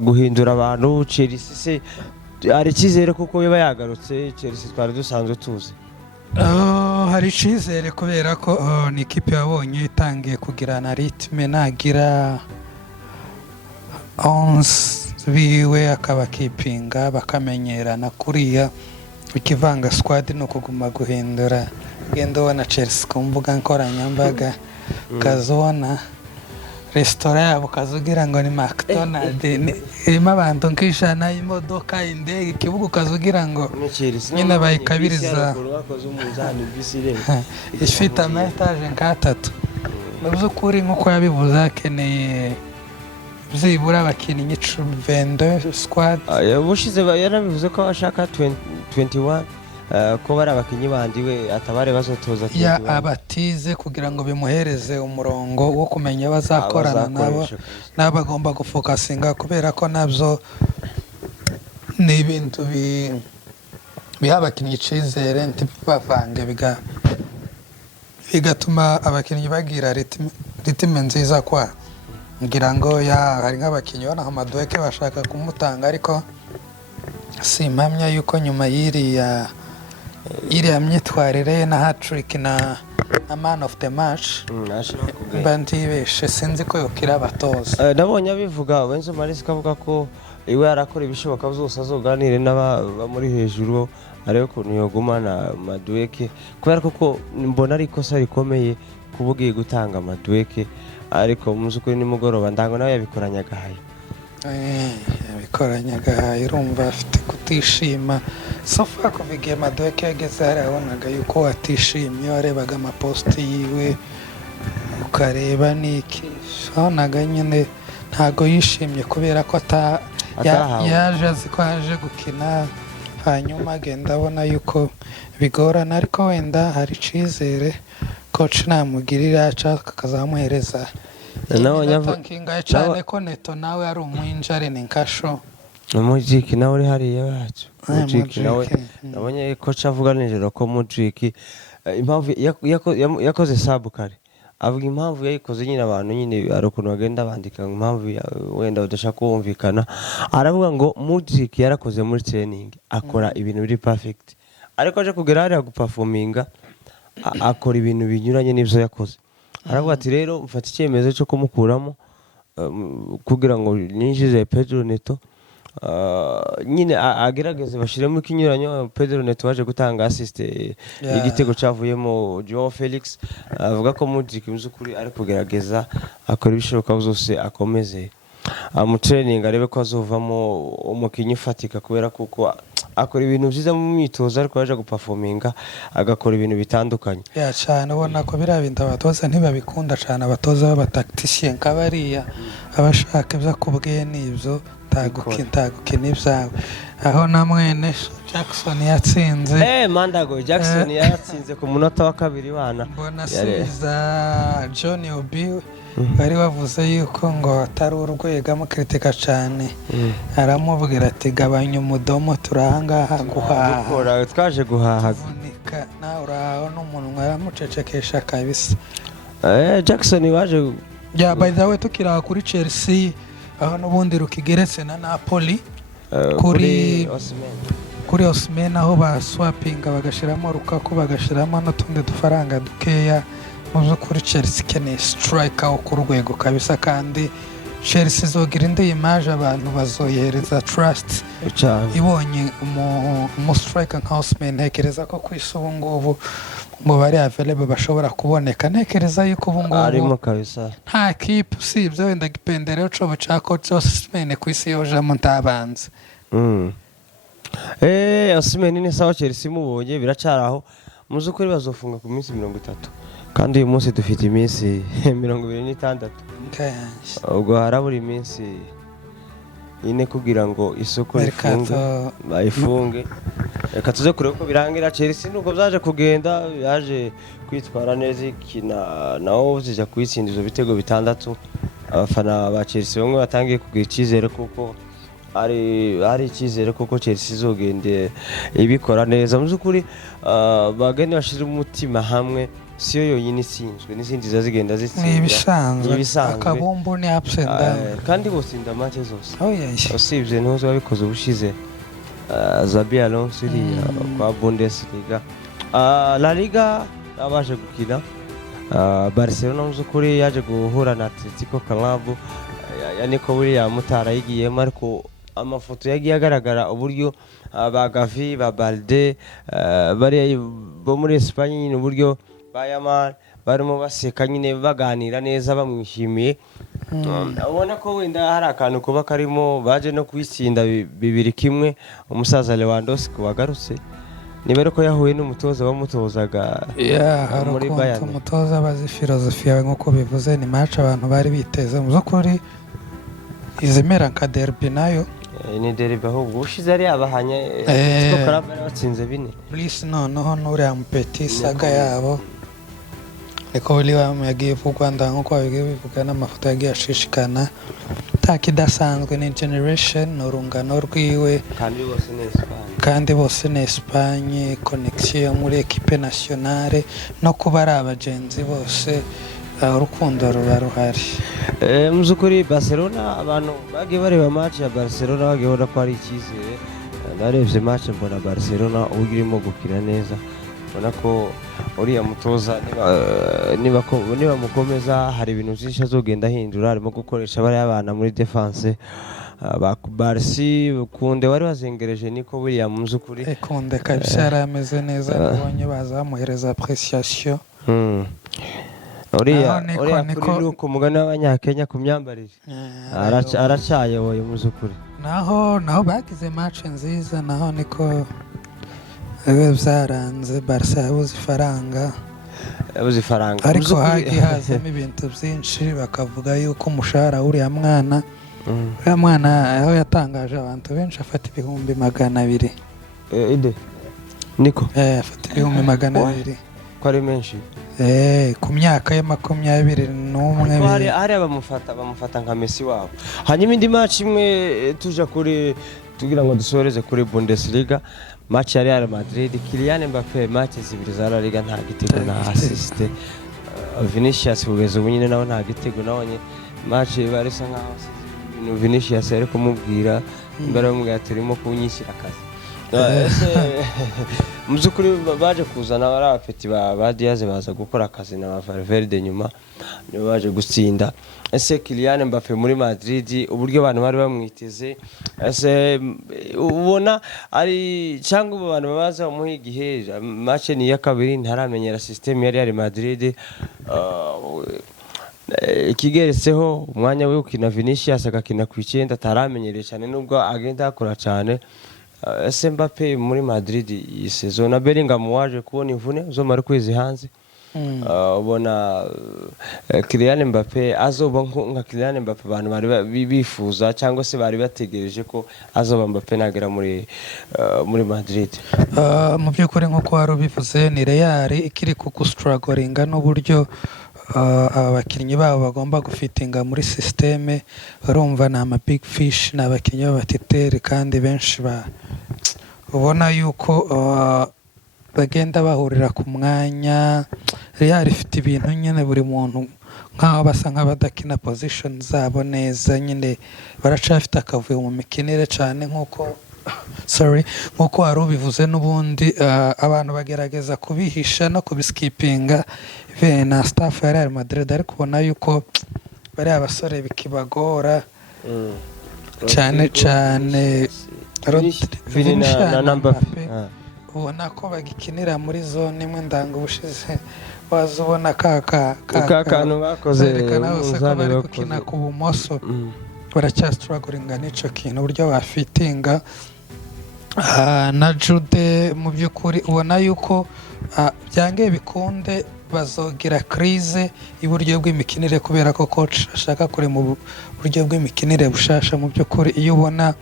guhindura abantu Chelsea se ari icyizere kuko biba yagarutse Chelsea twari dusanzwe tuzi. Hari icyizere kubera ko ni ikipe yabonye itangiye kugirana ritme nagira 11 biwe akaba kipinga bakamenyerana kuriya ukivanga squad no kuguma guhindura gendo wana Chelsea ku mbuga nkoranyambaga kazona restaurant yabo kazugira ngo ni McDonald irimo abantu nk'ijana imodoka indege ikibuga kazugira ngo nyine bayikabiriza ifite ametaje nk'atatu mu by'ukuri nk'uko yabivuze akeneye byibura abakinnyi 22 squad ubushize yarabivuze ko ashaka 21 ko bari abakinnyi bandi we atabare bazotoza ya abatize kugira ngo bimuhereze umurongo wo kumenya bazakorana nabo n'abagomba gufokasinga kubera ko nabyo ni ibintu biha abakinnyi icyizere ntibavange bigatuma abakinnyi bagira ritime nziza kwa ngira ngo hari nk'abakinnyi bana Madueke bashaka kumutanga ariko si impamya yuko nyuma iriya myitwarire na hat-trick na man of the match bandibeshe sinzi ko yokira abatoza nabonye abivuga Wenzo Maresca avuga ko iwe yarakora ibishoboka byose azoganire n'aba muri hejuru ariko ukuntu yogumana Madueke kubera ko mbona ari ikosa rikomeye kubugiye gutanga Madueke ariko muzukuri nimugoroba ndango nawe yabikoranyagahaye yabikoranyagahaye urumva afite kutishima sofa kuvigiye Madueke yageze hari abonaga yuko atishimye warebaga amaposti yiwe ukareba niki abonaga nyine ntago yishimye kubera ko yaje azi ko yaje gukina hanyuma agenda abona yuko bigorana ariko wenda hari icyizere coach namugirira ashaka akazamuhereza nkinga cyane ko Neto nawe ari umwinjare ni nkasho Mujiki nawe uri hariya wacu Mujiki nawe nabonye coach avuga nijoro ko Mujiki impamvu yakoze sabukare avuga impamvu yayikoze nyine abantu nyine ari ukuntu bagenda bandika impamvu wenda udashaka kumvikana aravuga ngo Mujiki yarakoze muri training akora ibintu biri perfect ariko aje kugera hariya guperforminga akora ibintu binyuranye n'ibyo yakoze aravuga ati rero mfata icyemezo cyo kumukuramo kugira ngo ninjize Pedro Neto nyine agerageze bashiremo ikinyuranyo Pedro Neto waje gutanga assist igitego cyavuyemo Joao Felix avuga ko Mujiki muzukuri ari kugerageza akora ibishoboka byose akomeze mu training arebe ko azovamo umukinyi fatika kubera kuko akora ibintu byiza mu myitozo ariko yaje guperforminga agakora ibintu bitandukanye cyane ubona ko birabinda abatoza ntibabikunda cyane abatoza b'abatactician kabariya abashaka ibyo kubwiye n'ibyo tagukina ibyawe aho na mwene Jackson yatsinze Mandago Jackson yatsinze ku munota wa kabiri wana mbona siza John Obi bari bavuze yuko ngo atari urwego amukritika cyane aramubwira ati gabanya umudomo turahangaha guhaha twaje guhaha nawe uraho n'umunwa aramucecekesha kabisa Jackson waje by the way tukira kuri Chelsea aho n'ubundi rukigeretse na Napoli kuri Osimhen aho baswapinga bagashiramo Lukaku bagashiramo n'utundi dufaranga dukeya muzo kuri Chelsea keneye striker wo ku rwego kabisa kandi Chelsea zogira indi image abantu bazoyereza trust ibonye mu striker nka Osimhen ntekereza ko kwisi ubu ngubu mu bari available bashobora kuboneka ntekereza yuko ubu ngubu arimo kabisa nta kipe usibye wenda gipendera cobo ca coach Osimhen kwisi yoje mu ntabanze Osimhen ni sawa Chelsea mubonye biracaraho muzukuri bazofunga ku minsi 30 kandi uyu munsi dufite iminsi 26 ubwo harabura iminsi ine kugira ngo isoko bayifunge reka tuze kureba ko birangira Chelsea nubwo byaje kugenda yaje kwitwara neza ikina nawo zijya kwitsinda izo bitego bitandatu abafana ba Chelsea bamwe batangiye kugira icyizere kuko ari icyizere kuko Chelsea izogende ibikora neza mu by'ukuri bagende bashira umutima hamwe siyo yonyine isinzwe n'izindi zigenda zitsinda ni ibisanzwe akabumbu ni ups and down kandi bosinda match zose yes usibye ntuzo babikoze ubushize Xabi Alonso iriya kwa Bundesliga La Liga abaje gukina Barcelona muzukuri yaje guhura na Atletico Club yaniko buriya mutara yigiyemo ariko amafoto yagiye agaragara uburyo ba Gavi ba Balde bari bo muri Espagne nyine uburyo ba Yamal barimo baseka nyine baganira neza bamwishimiye ubona ko wenda hari akantu kuba karimo baje no kwitsinda 2-1 umusaza Lewandowski wagarutse niba ko yahuye n'umutoza bamutozaga muri Bayern umutoza bazi filozofi yawe nkuko bivuze ni match abantu bari biteze mu zukuri izimera nka derby nayo ni derby ahubwo ushize ari abahanye ko Club batsinze 4 please noneho nuri ampeti saga yabo eko baliwa yagiye ku Rwanda nkuko bivuga n'amafoto yagiye ashishikana takidasanzwe ni generation urungano rwiwe kandi bose ni Espagne connection muri equipe nationale no kuba ari abagenzi bose urukundo ruba ruhari muzukuri Barcelona abantu bagiye bareba match ya Barcelona bagiye bora ko ari ikizere narebye match mbona Barcelona ubirimo gukina neza ubona ko uriya mutoza niba mukomeza hari ibintu byinshi azogenda hindura harimo gukoresha bari abana muri defense Barsi Kunde wari wazengereje niko buriya muzukuri Kunde kabisa yarameze neza ubonye bazamuhereza appreciation uriya kuri ku mugani w'abanyakenya ku myambarire aracayoboye muzukuri naho bagize match nziza naho niko byaranze Barca yabuze ifaranga ariko hazamo ibintu byinshi bakavuga yuko umushahara uriya mwana aho yatangaje abantu benshi afata 200,000 ide niko afata 200,000 ko ari menshi ku myaka ya 21 hari bamufata nka Messi wabo hanyuma indi match imwe tuja kuri tugira ngo dusoreze kuri Bundesliga match ya Real Madrid Kylian Mbappe match zibiri za La Liga nta gitego na assist Vinicius ubeze ubunyine nawe nta gitego nabonye match barisa nkaho Vinicius ariko mubwira imbere y'umugabo turimo kunyishyira akazi muzukuri baje kuzana barapeti ba Diaz baza gukora akazi na Valverde nyuma nibo baje gutsinda ese Kylian Mbappe muri Madrid uburyo abantu bari bamwiteze ese ubona ari cyangwa abantu babaza umuhe igihe match ni ya kabiri ntaramenyera system ya Real Madrid ikigeretseho umwanya we ukina Vinicius agakina ku 9 ataramenyereye cyane nubwo agenda akora cyane ese Mbappe muri Madrid iyi season na Bellingham waje kubona imvune zo mari kwezi hanze ubona Kylian Mbappe azoba nka Kylian Mbappe abantu bari bifuza cyangwa se bari bategereje ko azoba Mbappe nagera muri Madrid mu by'ukuri nko wari bivuze ni Real ikiri ku strugglinga n'uburyo abakinnyi babo bagomba gufitinga muri systeme barumva na ama big fish na abakinnyi b'abatiteri kandi benshi ubona yuko bagenda bahurira ku mwanya Real ifite ibintu nyine buri muntu nkaho basa nk'abadakina position zabo neza nyine baracafite akavuyo mu mikinire cyane nkuko wari ubivuze n'ubundi abantu bagerageza kubihisha no kubiskipinga na staff ya Real Madrid ariko ubona yuko bari abasore bikibagora cyane na Mbappe ubona ko bagikinira muri zone imwe ndanga ubushize waza ubona kantu bakoze ko bari gukina ku bumoso baracyastrugglinga n'icyo kintu uburyo bafitinga na Jude mu by'ukuri ubona yuko byangiye bikunde bazogira crise y'uburyo bw'imikinire kubera ko coach ashaka kure mu buryo bw'imikinire bushasha mu by'ukuri iyo ubona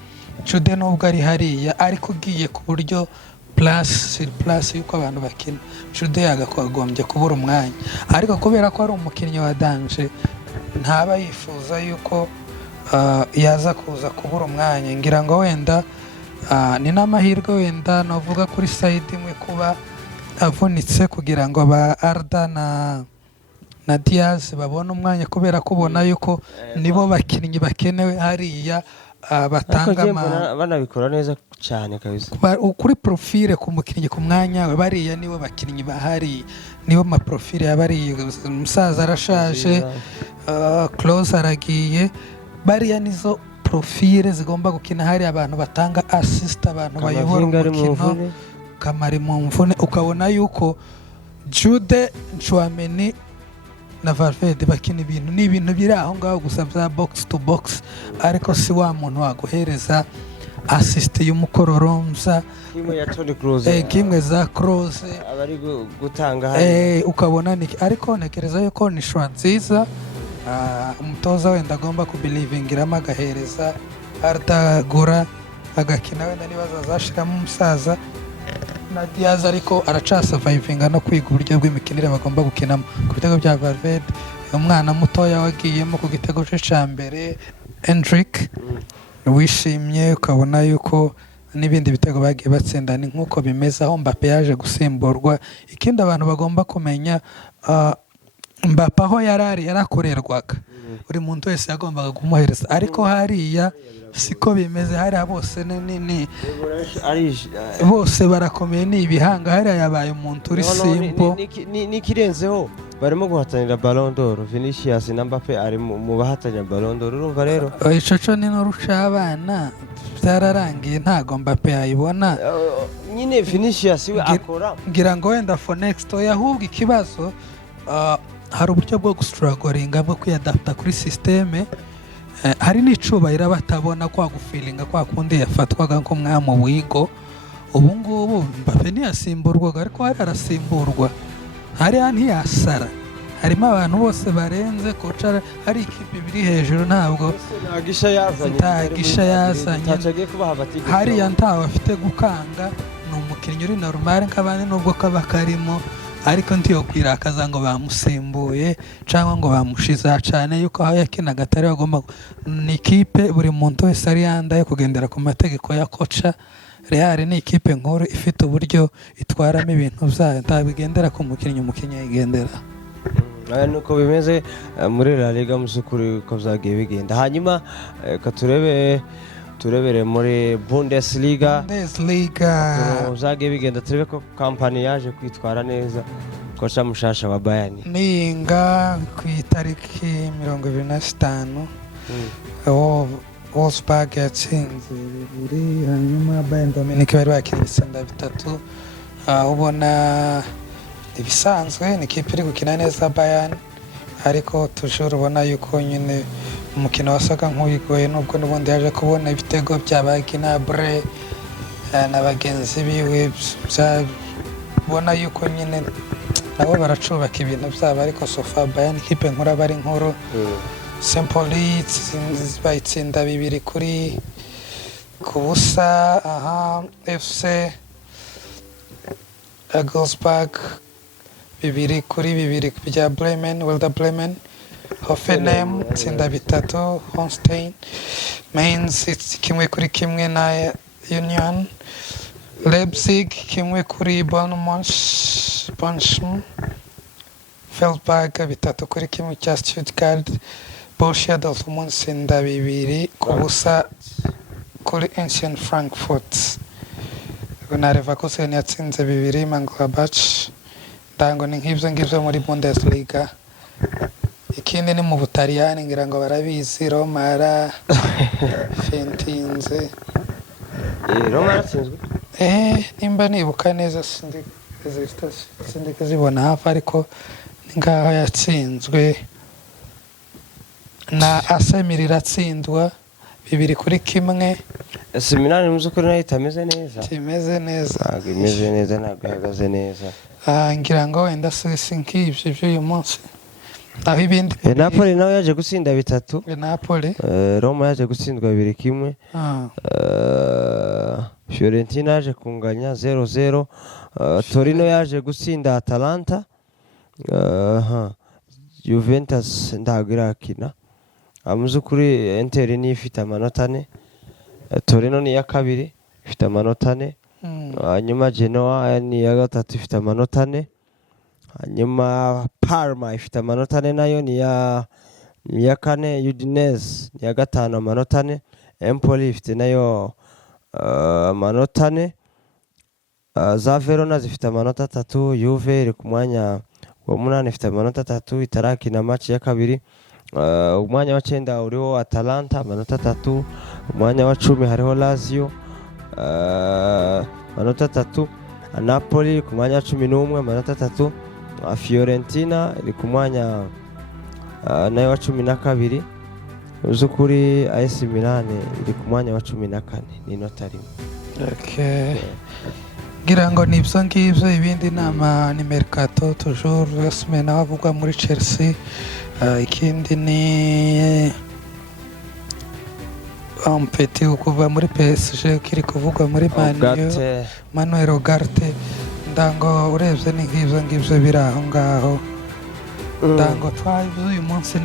Jude nubwo ari hariya ariko ugiye ku buryo plus yuko abantu bakina Jude yagagombye kubura umwanya ariko kubera ko ari umukinnyi wa danger ntaba yifuza yuko yaza kuza kubura umwanya ngira ngo wenda ni n'amahirwe wenda navuga kuri side imwe kuba avunitse kugira ngo ba Arda na Diaz babone umwanya, kubera ko ubona yuko nibo bakinnyi bakenewe hariya batanga banabikora neza cyane kabisa kuri profile ku mukinnyi ku mwanya we. Bariya nibo bakinnyi bahari, nibo ma profile yabari. Umusaza arashaje, Close aragiye, bariya nizo profile zigomba gukina hari, abantu batanga assist, abantu bayobora umukino. Kamari mu mvune, ukabona yuko Jude, Chouameni na Valverde bakina ibintu ni ibintu biri aho ngaho gusa bya box to box, ariko si wa muntu waguhereza assist y'umukororomza kimwe ya Toni Kroos kimwe za Kroos abari gutanga hari ukabona ni, ariko nekereza yuko ni shwa nziza. Umutoza wenda agomba kubelievingiramo agahereza Arda Gura agakina, wenda nibaza azashiramo umusaza na Diaz, ariko aracasurvivinga no kwiga uburyo bw'imikinire bagomba gukinamo. Ku bitego bya Valverde, umwana mutoya wagiyemo ku gitego cye cya mbere, Endrick wishimye, ukabona yuko n'ibindi bitego bagiye batsinda ni nk'uko bimeze, aho Mbappe yaje gusimburwa. Ikindi abantu bagomba kumenya, Mbappe aho yarakorerwaga buri muntu wese yagombaga kumuhereza, ariko hariya siko bimeze. Hariya bose bose barakomeye, ni ibihanga. Hariya yabaye umuntu uri simple. N'ikirenzeho barimo guhatanira Ballon d'Or, Vinicius na Mbappe ari mu bahatanira Ballon d'Or. Urumva rero icoco ni n'urusha abana byararangiye, ntago Mbappe yayibona nyine. Vinicius we akora, ngira ngo wenda for next year. Ahubwo ikibazo hari uburyo bwo gustrugglinga bwo kwiyadapta kuri systeme. Hari n'icubahiro batabona kwa gufilinga kwa kundi yafatwaga nk'umwami wigo. Ubu ngubu Mbappe ntiyasimburwaga, ariko hari arasimburwa. Hariya ntiyasara, harimo abantu bose barenze kocara. Hari ikipe biri hejuru, ntabwo ntagisha yazanye. Hariya ntawe afite gukanga, ni umukinnyi uri normal nk'abandi, nubwo kaba karimo, ariko ntiyo kwirakaza ngo bamusimbuye cyangwa ngo bamushiza cyane, yuko aho yakinaga atari agomba. Ni ikipe buri muntu wese ari yandaye kugendera ku mategeko ya koca. Real ni ikipe nkuru ifite uburyo itwaramo ibintu byayo, ntabigendera ku mukinnyi, umukinnyi yigendera. Nuko bimeze muri La Liga musukuri uko byagiye bigenda. Hanyuma turebere muri Bundesliga zagiye bigenda, turebe ko kampani yaje kwitwara neza. Kocha mushasha wa Bayern ninga ku itariki 25 Wolfsburg yatsinze 2, hanyuma Bayern Dominique bari bakina itsinda 3. Ubona ibisanzwe ni ikipe iri gukina neza Bayern, ariko tujuru ubona yuko nyine umukino wasaga nk'uwigoye, nubwo n'ubundi yaje kubona ibitego bya Gnabry na bagenzi biwe. Ubona yuko nyine nabo baracubaka ibintu byabo, ariko sofa Bayern ikipe nkuru bari nkuru. Simply bayitsinda 2-0 FC Wolfsburg 2-2 bya Bremen, Werder Bremen. Hoffenheim tsinda 3 Holstein. Mainz 1-1 na Union. Leipzig 1-1 Bournemouth. Feldberg 3-1 cya Stuttgart. Borussia Dortmund tsinda 2-0 kuri Eintracht Frankfurt. Na Leverkusen yatsinze 2 Mönchengladbach. Ndango ni nk'ibyo ngibyo muri Bundesliga. Ikindi ni mu Butaliyani, ngira ngo barabizi, Roma yarafentinze. Roma yaratsinzwe nimba nibuka neza, sindikazibona hafi, ariko ngaho yatsinzwe na AC Milan iratsindwa 2-1. Seminari muzukuri nayo itameze neza. Imeze neza. Imeze neza, ntabwo ihagaze neza. Ngira ngo wenda si nk'ibyo by'uyu munsi. Aho ibindi Napoli nawe yaje gutsinda 3. Napoli. Roma yaje gutsindwa 2-1. Fiorentina yaje kunganya 0-0. Torino yaje gutsinda Atalanta. Juventus ntabwo irakina. Amuzukuri Inter ni ifite amanota 4. Torino ni ya kabiri ifite amanota 4. hanyuma Genoa ni iya gatatu ifite amanota 4, hanyuma Parma ifite amanota 4 nayo ni iya 4, Udinese ni iya 5 amanota 4, Empoli ifite nayo amanota 4, za Verona zifite amanota 3, Juve iri ku mwanya wa 8 ifite amanota 3 itarakina match ya kabiri. Umwanya wa 9 uriho Atalanta amanota 3, umwanya wa 10 hariho Lazio amanota 3, Napoli ku mwanya wa 11 amanota 3, Fiorentina iri ku mwanya nayo wa 12, uzukuri AS Milan iri ku mwanya wa 14 n'inota 1. Okay. Ngira ngo nibyo ngibyo, ibindi nama ni Mercato toujours semaine avugwa muri Chelsea. Ikindi ni Ampeti kuva muri PSG kiri kuvugwa muri Manuel Ugarte. Ndango urebye ni ngibyo biri aho ngaho. Ndango twavuze uyu munsi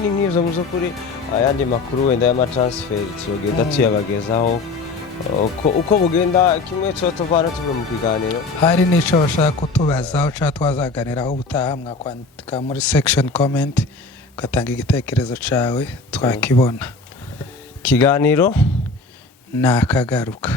ni nk'ibyo mu by'ukuri. Ayandi makuru wenda y'amatransfer tugenda tuyabagezaho uko bugenda, kimwe cyo tuvana tuve mu kiganiro. Hari n'icyo bashaka kutubazaho cyangwa twazaganiraho ubutaha, mwakwandika muri section comment ugatanga igitekerezo cyawe twakibona. Kiganiro nakagaruka.